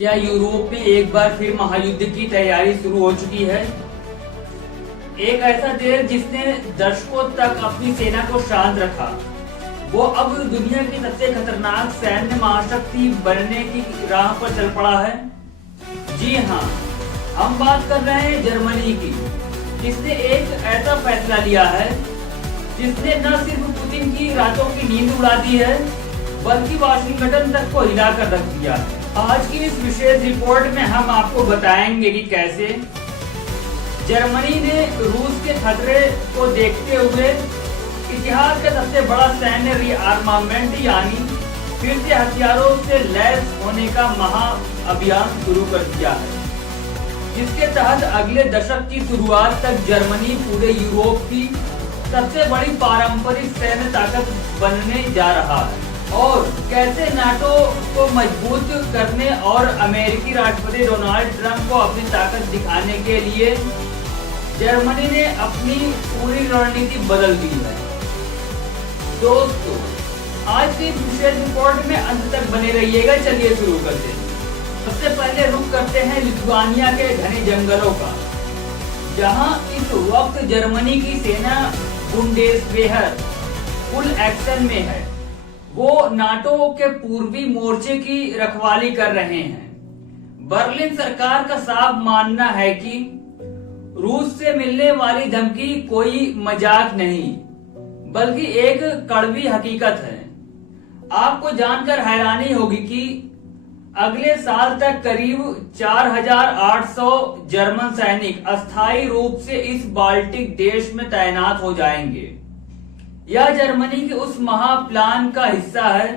क्या यूरोप में एक बार फिर महायुद्ध की तैयारी शुरू हो चुकी है? एक ऐसा देश जिसने दशकों तक अपनी सेना को शांत रखा, वो अब दुनिया की सबसे खतरनाक सैन्य महाशक्ति बनने की राह पर चल पड़ा है। जी हाँ, हम बात कर रहे हैं जर्मनी की, जिसने एक ऐसा फैसला लिया है जिसने न सिर्फ पुतिन की रातों की नींद उड़ा दी है, बल्कि वाशिंगटन तक को हिला कर रख दिया है। आज की इस विशेष रिपोर्ट में हम आपको बताएंगे कि कैसे जर्मनी ने रूस के खतरे को देखते हुए इतिहास का सबसे बड़ा सैन्य रीआर्मामेंट यानी फिर से हथियारों से लैस होने का महाअभियान शुरू कर दिया है, जिसके तहत अगले दशक की शुरुआत तक जर्मनी पूरे यूरोप की सबसे बड़ी पारंपरिक सैन्य ताकत बनने जा रहा है। और कैसे नाटो को मजबूत करने और अमेरिकी राष्ट्रपति डोनाल्ड ट्रंप को अपनी ताकत दिखाने के लिए जर्मनी ने अपनी पूरी रणनीति बदल दी है। दोस्तों, आज की विशेष रिपोर्ट में अंत तक बने रहिएगा। चलिए शुरू करते हैं। सबसे पहले रुक करते हैं लिथुआनिया के घने जंगलों का, जहां इस वक्त जर्मनी की सेना बुंडेसवेहर फुल एक्शन में है। वो नाटो के पूर्वी मोर्चे की रखवाली कर रहे हैं। बर्लिन सरकार का साफ मानना है कि रूस से मिलने वाली धमकी कोई मजाक नहीं, बल्कि एक कड़वी हकीकत है। आपको जानकर हैरानी होगी कि अगले साल तक करीब 4,800 जर्मन सैनिक अस्थायी रूप से इस बाल्टिक देश में तैनात हो जाएंगे। यह जर्मनी के उस महाप्लान का हिस्सा है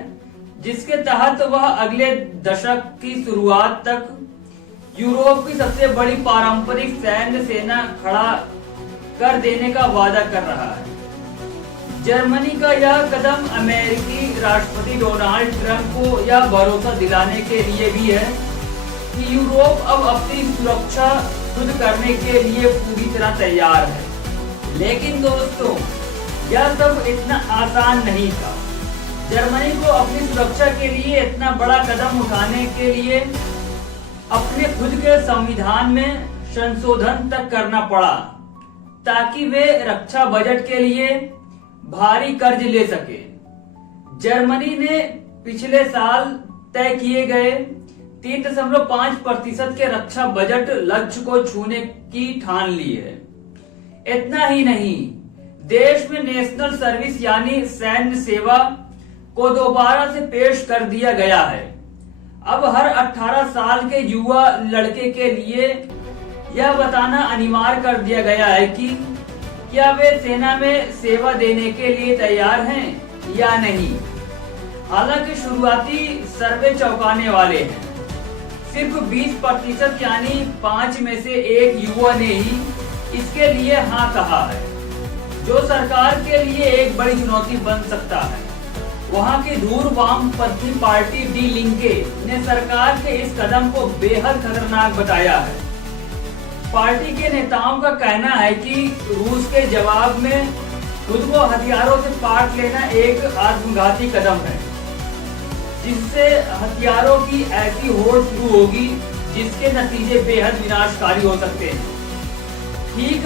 जिसके तहत वह अगले दशक की शुरुआत तक यूरोप की सबसे बड़ी पारंपरिक सैन्य सेना खड़ा कर देने का वादा कर रहा है। जर्मनी का यह कदम अमेरिकी राष्ट्रपति डोनाल्ड ट्रंप को यह भरोसा दिलाने के लिए भी है कि यूरोप अब अपनी सुरक्षा खुद करने के लिए पूरी तरह तैयार है। लेकिन दोस्तों, यह सब इतना आसान नहीं था। जर्मनी को अपनी सुरक्षा के लिए इतना बड़ा कदम उठाने के लिए अपने खुद के संविधान में संशोधन तक करना पड़ा, ताकि वे रक्षा बजट के लिए भारी कर्ज ले सके। जर्मनी ने पिछले साल तय किए गए 3.5% के रक्षा बजट लक्ष्य को छूने की ठान ली है। इतना ही नहीं, देश में नेशनल सर्विस यानी सैन्य सेवा को दोबारा से पेश कर दिया गया है। अब हर 18 साल के युवा लड़के के लिए यह बताना अनिवार्य कर दिया गया है कि क्या वे सेना में सेवा देने के लिए तैयार हैं या नहीं। हालांकि शुरुआती सर्वे चौंकाने वाले हैं। सिर्फ 20% यानी 5 में से 1 युवा ने ही इसके लिए हाँ कहा है, जो सरकार के लिए एक बड़ी चुनौती बन सकता है। वहां की धूर वामपंथी पार्टी डी लिंके ने सरकार के इस कदम को बेहद खतरनाक बताया है। पार्टी के नेताओं का कहना है कि रूस के जवाब में खुद को हथियारों से पाट लेना एक आत्मघाती कदम है, जिससे हथियारों की ऐसी होड़ शुरू होगी जिसके नतीजे बेहद विनाशकारी हो सकते हैं। ठीक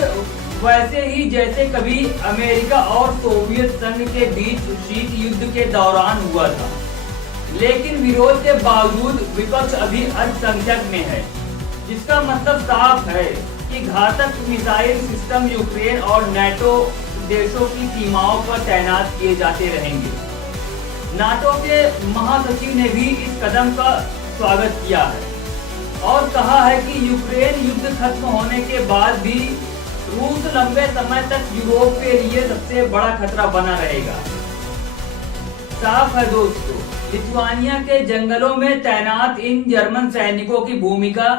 वैसे ही जैसे कभी अमेरिका और सोवियत संघ के बीच शीत युद्ध के दौरान हुआ था। लेकिन विरोध के बावजूद विपक्ष अभी अल्पसंख्यक में है, जिसका मतलब साफ है कि घातक मिसाइल सिस्टम यूक्रेन और नाटो देशों की सीमाओं पर तैनात किए जाते रहेंगे। नाटो के महासचिव ने भी इस कदम का स्वागत किया है और कहा है कि यूक्रेन युद्ध खत्म होने के बाद भी रूस लंबे समय तक यूरोप के लिए सबसे बड़ा खतरा बना रहेगा। साफ है दोस्तों, लिथुआनिया के जंगलों में तैनात इन जर्मन सैनिकों की भूमिका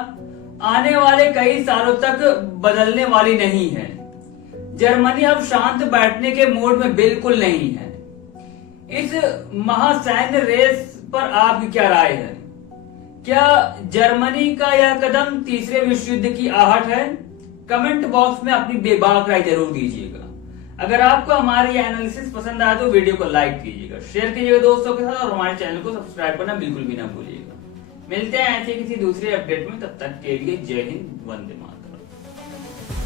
आने वाले कई सालों तक बदलने वाली नहीं है। जर्मनी अब शांत बैठने के मूड में बिल्कुल नहीं है। इस महासैन्य रेस पर आपकी क्या राय है? क्या जर्मनी का यह कदम तीसरे विश्व युद्ध की आहट है? कमेंट बॉक्स में अपनी बेबाक राय जरूर दीजिएगा। अगर आपको हमारी एनालिसिस पसंद आए तो वीडियो को लाइक कीजिएगा, शेयर कीजिएगा दोस्तों के साथ और हमारे चैनल को सब्सक्राइब करना बिल्कुल भी ना भूलिएगा। मिलते हैं ऐसे किसी दूसरे अपडेट में, तब तक के लिए जय हिंद, वंदे मातरम।